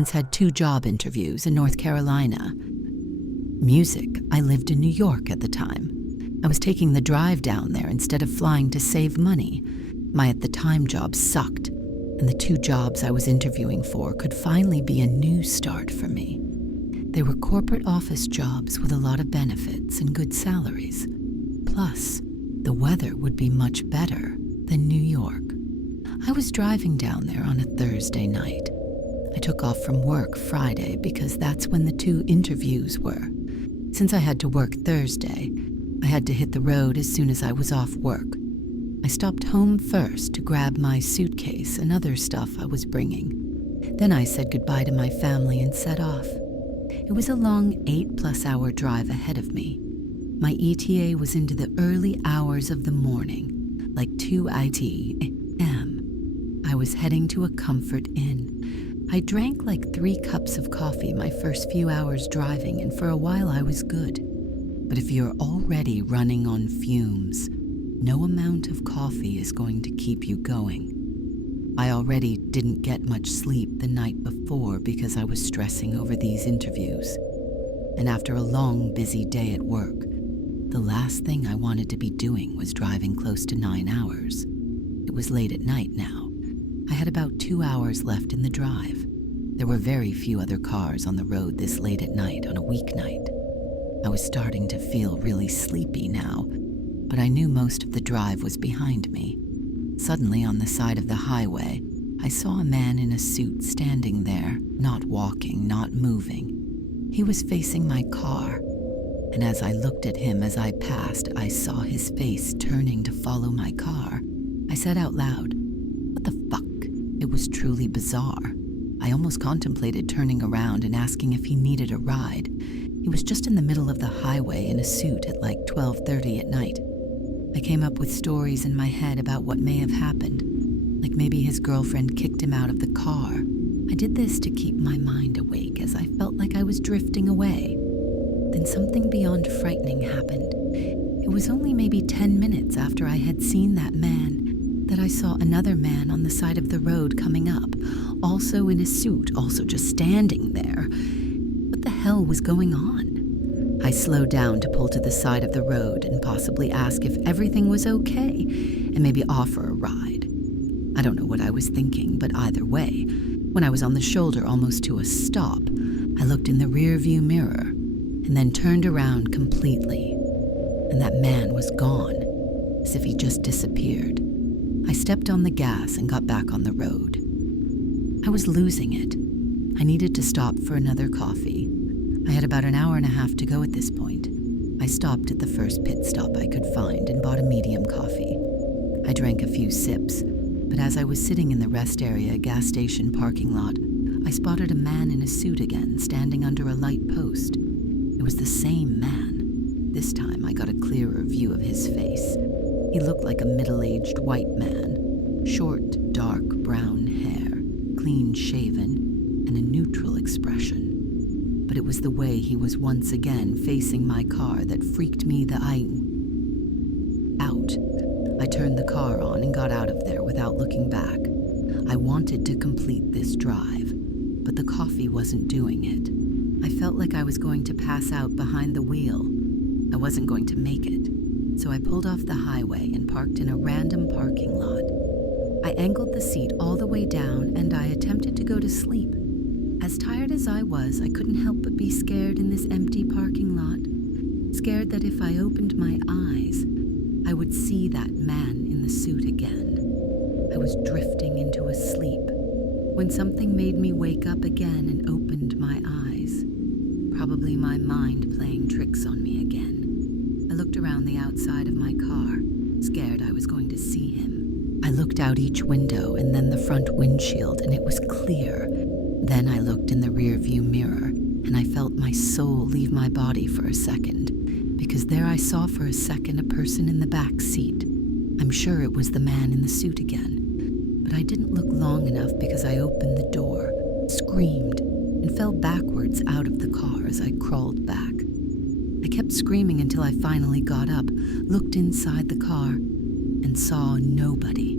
once had 2 job interviews in North Carolina. Music, I lived in New York at the time. I was taking the drive down there instead of flying to save money. My at-the-time job sucked, and the 2 jobs I was interviewing for could finally be a new start for me. They were corporate office jobs with a lot of benefits and good salaries. Plus, the weather would be much better than New York. I was driving down there on a Thursday night. I took off from work Friday because that's when the 2 interviews were. Since I had to work Thursday, I had to hit the road as soon as I was off work. I stopped home first to grab my suitcase and other stuff I was bringing. Then I said goodbye to my family and set off. It was a long 8+ hour drive ahead of me. My ETA was into the early hours of the morning, like 2 a.m. I was heading to a comfort inn. I drank like 3 cups of coffee my first few hours driving, and for a while I was good. But if you're already running on fumes, no amount of coffee is going to keep you going. I already didn't get much sleep the night before because I was stressing over these interviews. And after a long, busy day at work, the last thing I wanted to be doing was driving close to 9 hours. It was late at night now. I had about 2 hours left in the drive. There were very few other cars on the road this late at night on a weeknight. I was starting to feel really sleepy now, but I knew most of the drive was behind me. Suddenly, on the side of the highway, I saw a man in a suit standing there, not walking, not moving. He was facing my car, and as I looked at him as I passed, I saw his face turning to follow my car. I said out loud, "What the fuck?" It was truly bizarre. I almost contemplated turning around and asking if he needed a ride. He was just in the middle of the highway in a suit at like 12:30 at night. I came up with stories in my head about what may have happened, like maybe his girlfriend kicked him out of the car. I did this to keep my mind awake as I felt like I was drifting away. Then something beyond frightening happened. It was only maybe 10 minutes after I had seen that man that I saw another man on the side of the road coming up, also in a suit, also just standing there. What the hell was going on? I slowed down to pull to the side of the road and possibly ask if everything was okay and maybe offer a ride. I don't know what I was thinking, but either way, when I was on the shoulder almost to a stop, I looked in the rearview mirror and then turned around completely. And that man was gone, as if he just disappeared. I stepped on the gas and got back on the road. I was losing it. I needed to stop for another coffee. I had about an hour and a half to go at this point. I stopped at the first pit stop I could find and bought a medium coffee. I drank a few sips, but as I was sitting in the rest area gas station parking lot, I spotted a man in a suit again standing under a light post. It was the same man. This time I got a clearer view of his face. He looked like a middle-aged white man, short, dark brown hair, clean-shaven, and a neutral expression. But it was the way he was once again facing my car that freaked me out. I turned the car on and got out of there without looking back. I wanted to complete this drive, but the coffee wasn't doing it. I felt like I was going to pass out behind the wheel. I wasn't going to make it, so I pulled off the highway and parked in a random parking lot. I angled the seat all the way down and I attempted to go to sleep. As tired as I was, I couldn't help but be scared in this empty parking lot. Scared that if I opened my eyes, I would see that man in the suit again. I was drifting into a sleep when something made me wake up again and opened my eyes. Probably my mind playing tricks on me again. I looked around the outside of my car, scared I was going to see him. I looked out each window and then the front windshield, and it was clear. Then I looked in the rearview mirror, and I felt my soul leave my body for a second, because there I saw for a second a person in the back seat. I'm sure it was the man in the suit again, but I didn't look long enough because I opened the door, screamed, and fell backwards out of the car as I crawled back. I kept screaming until I finally got up, looked inside the car, and saw nobody.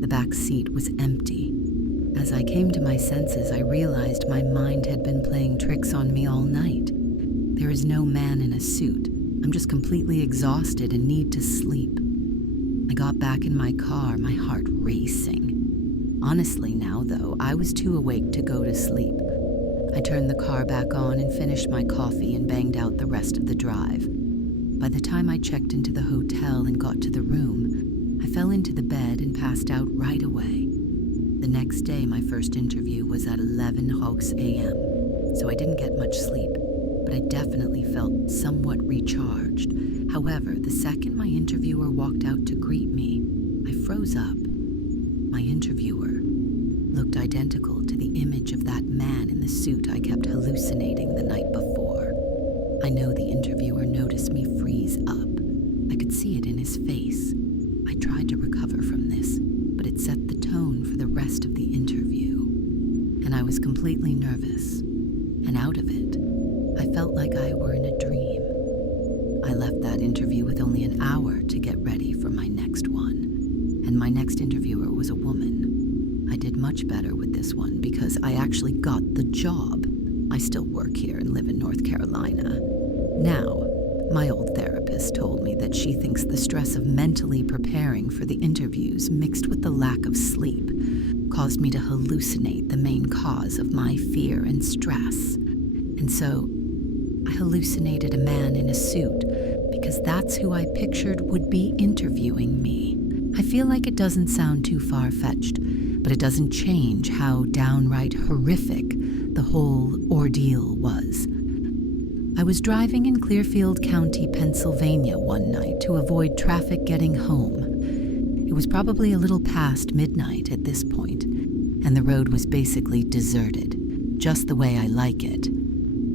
The back seat was empty. As I came to my senses, I realized my mind had been playing tricks on me all night. There is no man in a suit. I'm just completely exhausted and need to sleep. I got back in my car, my heart racing. Honestly now, though, I was too awake to go to sleep. I turned the car back on and finished my coffee and banged out the rest of the drive. By the time I checked into the hotel and got to the room, I fell into the bed and passed out right away. The next day, my first interview was at 11 a.m., so I didn't get much sleep, but I definitely felt somewhat recharged. However, the second my interviewer walked out to greet me, I froze up. My interviewer looked identical to the image of that man in the suit I kept hallucinating the night before. I know the interviewer noticed me freeze up. I could see it in his face. I tried to recover from this, but it set the tone for the rest of the interview. And I was completely nervous. And out of it, I felt like I were in a dream. I left that interview with only an hour to get ready for my next one. And my next interviewer was a woman. I did much better with this one because I actually got the job. I still work here and live in North Carolina. Now, my old therapist told me that she thinks the stress of mentally preparing for the interviews mixed with the lack of sleep caused me to hallucinate the main cause of my fear and stress. And so, I hallucinated a man in a suit because that's who I pictured would be interviewing me. I feel like it doesn't sound too far-fetched, but it doesn't change how downright horrific the whole ordeal was. I was driving in Clearfield County, Pennsylvania one night to avoid traffic getting home. It was probably a little past midnight at this point, and the road was basically deserted, just the way I like it.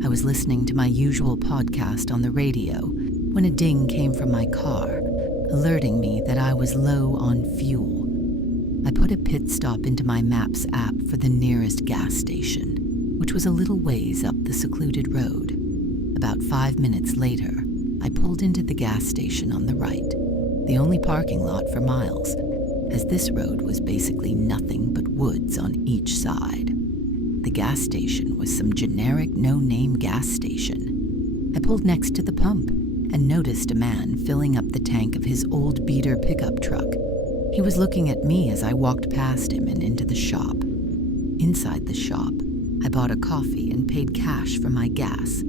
I was listening to my usual podcast on the radio when a ding came from my car, alerting me that I was low on fuel. I put a pit stop into my Maps app for the nearest gas station, which was a little ways up the secluded road. About 5 minutes later, I pulled into the gas station on the right, the only parking lot for miles, as this road was basically nothing but woods on each side. The gas station was some generic no-name gas station. I pulled next to the pump and noticed a man filling up the tank of his old beater pickup truck. He was looking at me as I walked past him and into the shop. Inside the shop, I bought a coffee and paid cash for my gas.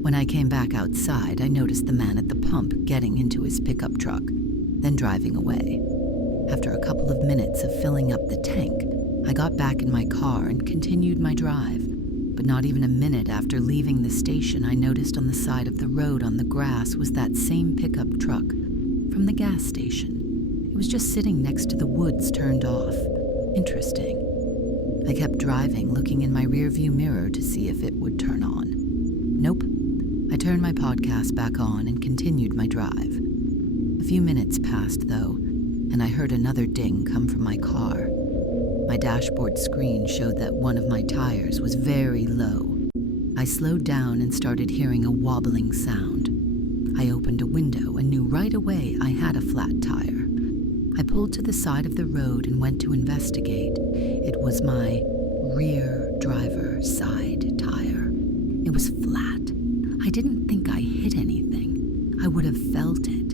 When I came back outside, I noticed the man at the pump getting into his pickup truck, then driving away. After a couple of minutes of filling up the tank, I got back in my car and continued my drive. But not even a minute after leaving the station, I noticed on the side of the road on the grass was that same pickup truck from the gas station. It was just sitting next to the woods turned off. Interesting. I kept driving, looking in my rearview mirror to see if it would turn on. Nope. I turned my podcast back on and continued my drive. A few minutes passed, though, and I heard another ding come from my car. My dashboard screen showed that one of my tires was very low. I slowed down and started hearing a wobbling sound. I opened a window and knew right away I had a flat tire. I pulled to the side of the road and went to investigate. It was my rear driver side tire. It was flat. I didn't think I hit anything. I would have felt it.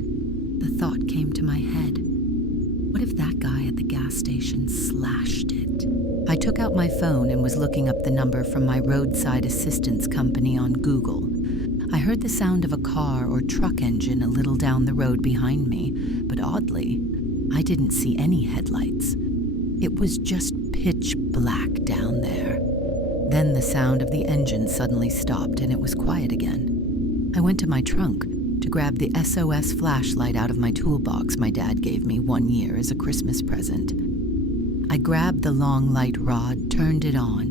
The thought came to my head. What if that guy at the gas station slashed it? I took out my phone and was looking up the number from my roadside assistance company on Google. I heard the sound of a car or truck engine a little down the road behind me, but oddly, I didn't see any headlights. It was just pitch black down there. Then the sound of the engine suddenly stopped and it was quiet again. I went to my trunk to grab the SOS flashlight out of my toolbox my dad gave me one year as a Christmas present. I grabbed the long light rod, turned it on,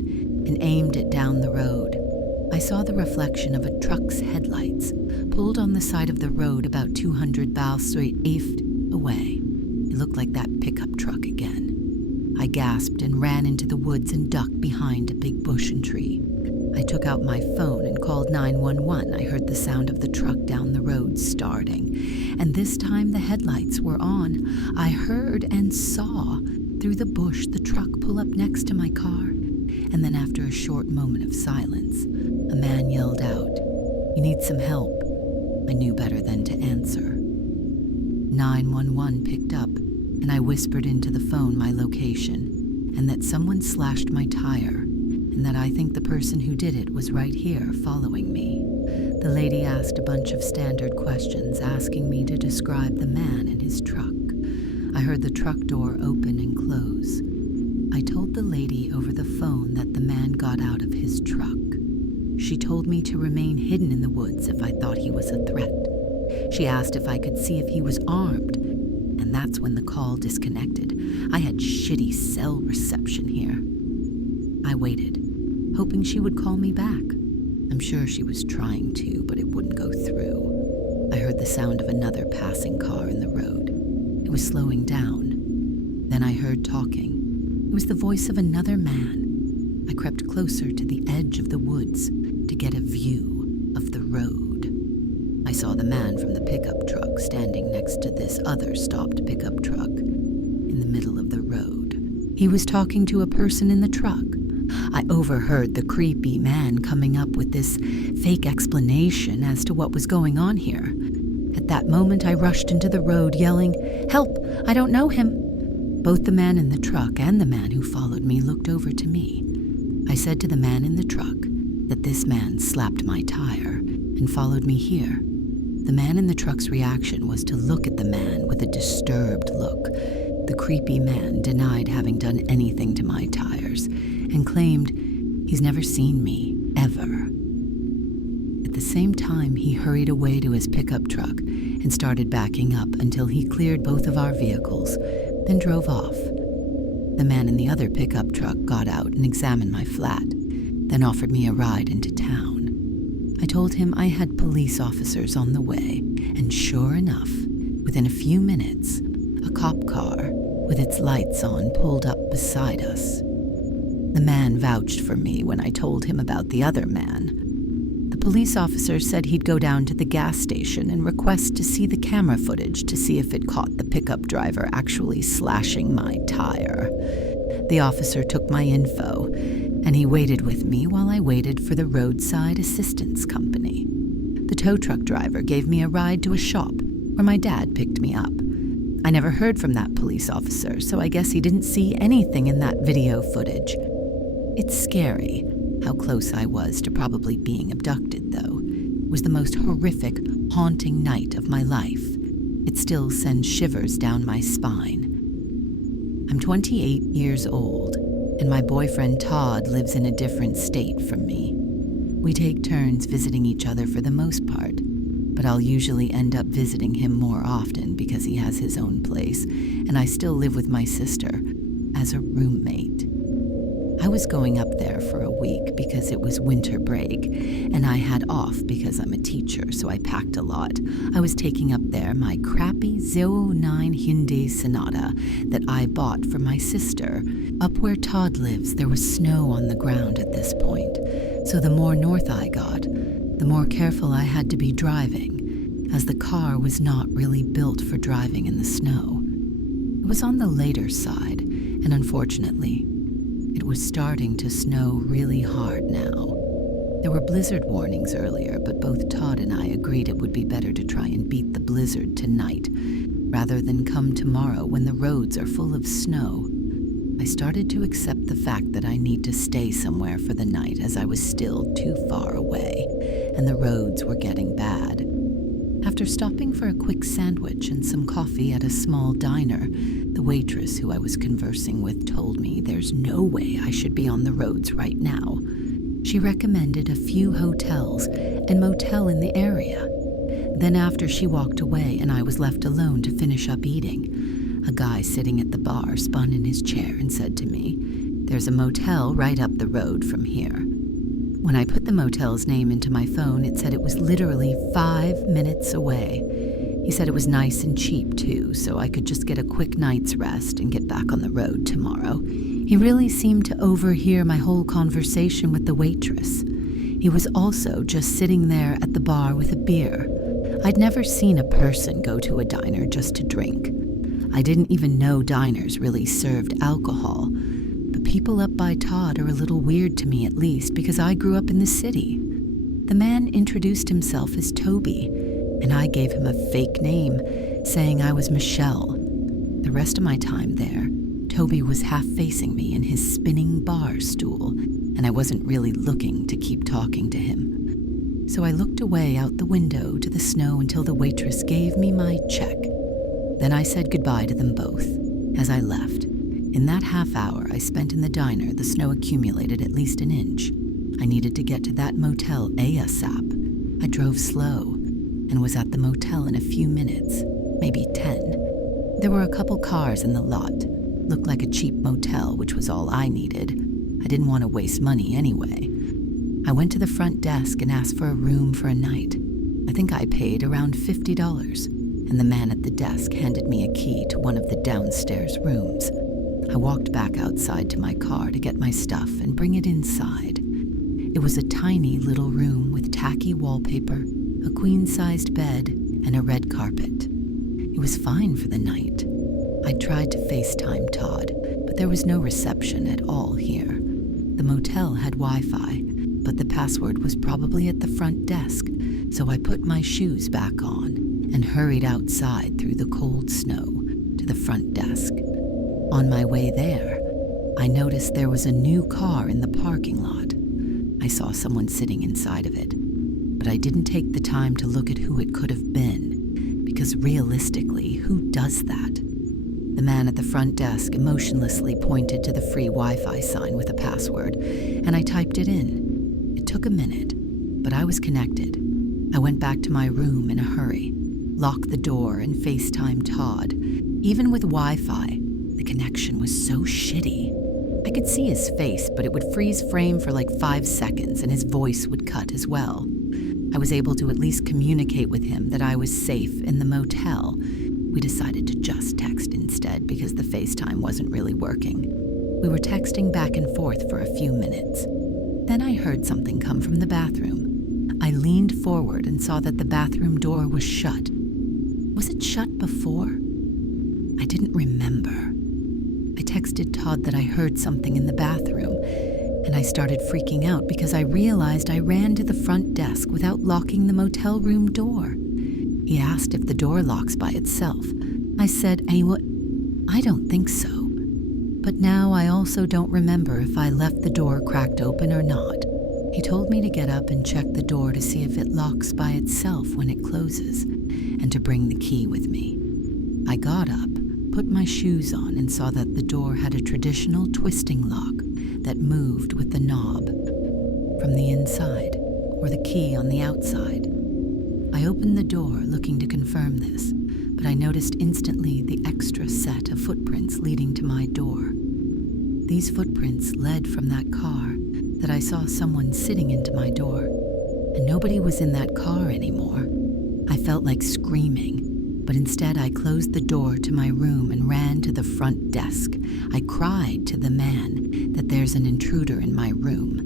and aimed it down the road. I saw the reflection of a truck's headlights pulled on the side of the road about 200 Balstraight Eft away. It looked like that pickup truck again. I gasped and ran into the woods and ducked behind a big bush and tree. I took out my phone and called 911. I heard the sound of the truck down the road starting, and this time the headlights were on. I heard and saw through the bush, the truck pull up next to my car, and then after a short moment of silence, a man yelled out, "You need some help." I knew better than to answer. 911 picked up, and I whispered into the phone my location, and that someone slashed my tire, and that I think the person who did it was right here following me. The lady asked a bunch of standard questions, asking me to describe the man in his truck. I heard the truck door open and close. I told the lady over the phone that the man got out of his truck. She told me to remain hidden in the woods if I thought he was a threat. She asked if I could see if he was armed, and that's when the call disconnected. I had shitty cell reception here. I waited, hoping she would call me back. I'm sure she was trying to, but it wouldn't go through. I heard the sound of another passing car in the road. It was slowing down. Then I heard talking. It was the voice of another man. I crept closer to the edge of the woods to get a view of the road. I saw the man from the pickup truck standing next to this other stopped pickup truck in the middle of the road. He was talking to a person in the truck. I overheard the creepy man coming up with this fake explanation as to what was going on here. At that moment, I rushed into the road yelling, "Help! I don't know him!" Both the man in the truck and the man who followed me looked over to me. I said to the man in the truck that this man slapped my tire and followed me here. The man in the truck's reaction was to look at the man with a disturbed look. The creepy man denied having done anything to my tires and claimed he's never seen me, ever. At the same time, he hurried away to his pickup truck and started backing up until he cleared both of our vehicles, then drove off. The man in the other pickup truck got out and examined my flat, then offered me a ride into town. I told him I had police officers on the way, and sure enough, within a few minutes, a cop car with its lights on pulled up beside us. The man vouched for me when I told him about the other man. The police officer said he'd go down to the gas station and request to see the camera footage to see if it caught the pickup driver actually slashing my tire. The officer took my info, and he waited with me while I waited for the roadside assistance company. The tow truck driver gave me a ride to a shop where my dad picked me up. I never heard from that police officer, so I guess he didn't see anything in that video footage. It's scary how close I was to probably being abducted, though. It was the most horrific, haunting night of my life. It still sends shivers down my spine. I'm 28 years old, and my boyfriend Todd lives in a different state from me. We take turns visiting each other for the most part, but I'll usually end up visiting him more often because he has his own place, and I still live with my sister as a roommate. I was going up there for a week because it was winter break, and I had off because I'm a teacher, so I packed a lot. I was taking up there my crappy 09 Hyundai Sonata that I bought for my sister. Up where Todd lives, there was snow on the ground at this point, so the more north I got, the more careful I had to be driving, as the car was not really built for driving in the snow. It was on the later side, and unfortunately, it was starting to snow really hard now. There were blizzard warnings earlier, but both Todd and I agreed it would be better to try and beat the blizzard tonight, rather than come tomorrow when the roads are full of snow. I started to accept the fact that I need to stay somewhere for the night as I was still too far away, and the roads were getting bad. After stopping for a quick sandwich and some coffee at a small diner, the waitress who I was conversing with told me there's no way I should be on the roads right now. She recommended a few hotels and motel in the area. Then after she walked away and I was left alone to finish up eating, a guy sitting at the bar spun in his chair and said to me, "There's a motel right up the road from here." When I put the motel's name into my phone, it said it was literally 5 minutes away. He said it was nice and cheap too, so I could just get a quick night's rest and get back on the road tomorrow. He really seemed to overhear my whole conversation with the waitress. He was also just sitting there at the bar with a beer. I'd never seen a person go to a diner just to drink. I didn't even know diners really served alcohol, but people up by Todd are a little weird to me, at least, because I grew up in the city. The man introduced himself as Toby, and I gave him a fake name, saying I was Michelle. The rest of my time there, Toby was half facing me in his spinning bar stool, and I wasn't really looking to keep talking to him. So I looked away out the window to the snow until the waitress gave me my check. Then I said goodbye to them both. As I left, in that half hour I spent in the diner, the snow accumulated at least an inch. I needed to get to that motel ASAP. I drove slow and was at the motel in a few minutes, maybe 10. There were a couple cars in the lot. Looked like a cheap motel, which was all I needed. I didn't want to waste money anyway. I went to the front desk and asked for a room for a night. I think I paid around $50, and the man at the desk handed me a key to one of the downstairs rooms. I walked back outside to my car to get my stuff and bring it inside. It was a tiny little room with tacky wallpaper, a queen-sized bed, and a red carpet. It was fine for the night. I tried to FaceTime Todd, but there was no reception at all here. The motel had Wi-Fi, but the password was probably at the front desk, so I put my shoes back on and hurried outside through the cold snow to the front desk. On my way there, I noticed there was a new car in the parking lot. I saw someone sitting inside of it, but I didn't take the time to look at who it could have been, because realistically, who does that? The man at the front desk emotionlessly pointed to the free Wi-Fi sign with a password, and I typed it in. It took a minute, but I was connected. I went back to my room in a hurry, locked the door, and FaceTimed Todd. Even with Wi-Fi, the connection was so shitty. I could see his face, but it would freeze frame for like 5 seconds, and his voice would cut as well. I was able to at least communicate with him that I was safe in the motel. We decided to just text instead because the FaceTime wasn't really working. We were texting back and forth for a few minutes. Then I heard something come from the bathroom. I leaned forward and saw that the bathroom door was shut. Was it shut before? I didn't remember. I texted Todd that I heard something in the bathroom, and I started freaking out because I realized I ran to the front desk without locking the motel room door. He asked if the door locks by itself. I said, I don't think so. But now I also don't remember if I left the door cracked open or not. He told me to get up and check the door to see if it locks by itself when it closes, and to bring the key with me. I got up, put my shoes on, and saw that the door had a traditional twisting lock that moved with the knob from the inside, or the key on the outside. I opened the door looking to confirm this, but I noticed instantly the extra set of footprints leading to my door. These footprints led from that car that I saw someone sitting into my door, and nobody was in that car anymore. I felt like screaming, but instead I closed the door to my room and ran to the front desk. I cried to the man that there's an intruder in my room.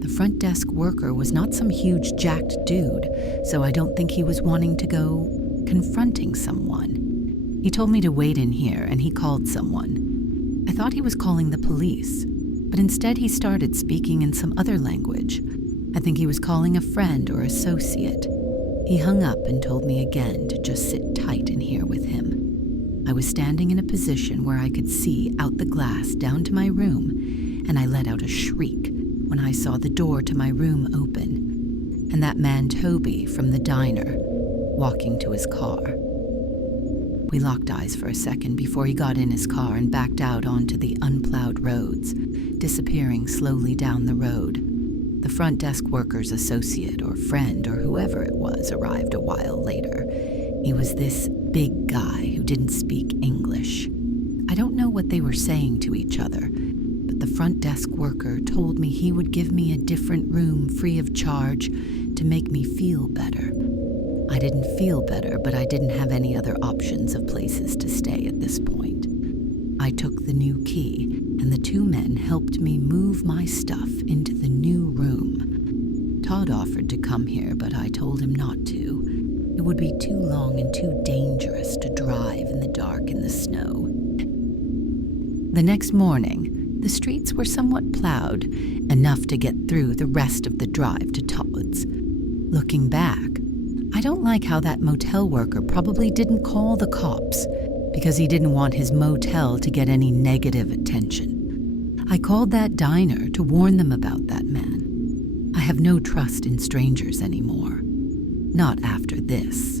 The front desk worker was not some huge jacked dude, so I don't think he was wanting to go confronting someone. He told me to wait in here, and he called someone. I thought he was calling the police, but instead he started speaking in some other language. I think he was calling a friend or associate. He hung up and told me again to just sit tight in here with him. I was standing in a position where I could see out the glass down to my room, and I let out a shriek when I saw the door to my room open, and that man Toby from the diner walking to his car. We locked eyes for a second before he got in his car and backed out onto the unplowed roads, disappearing slowly down the road. The front desk worker's associate or friend or whoever it was arrived a while later. He was this big guy who didn't speak English. I don't know what they were saying to each other, but the front desk worker told me he would give me a different room free of charge to make me feel better. I didn't feel better, but I didn't have any other options of places to stay at this point. I took the new key, and the two men helped me move my stuff into the new room. Todd offered to come here, but I told him not to. It would be too long and too dangerous to drive in the dark in the snow. The next morning, the streets were somewhat plowed, enough to get through the rest of the drive to Todd's. Looking back, I don't like how that motel worker probably didn't call the cops because he didn't want his motel to get any negative attention. I called that diner to warn them about that man. I have no trust in strangers anymore. Not after this.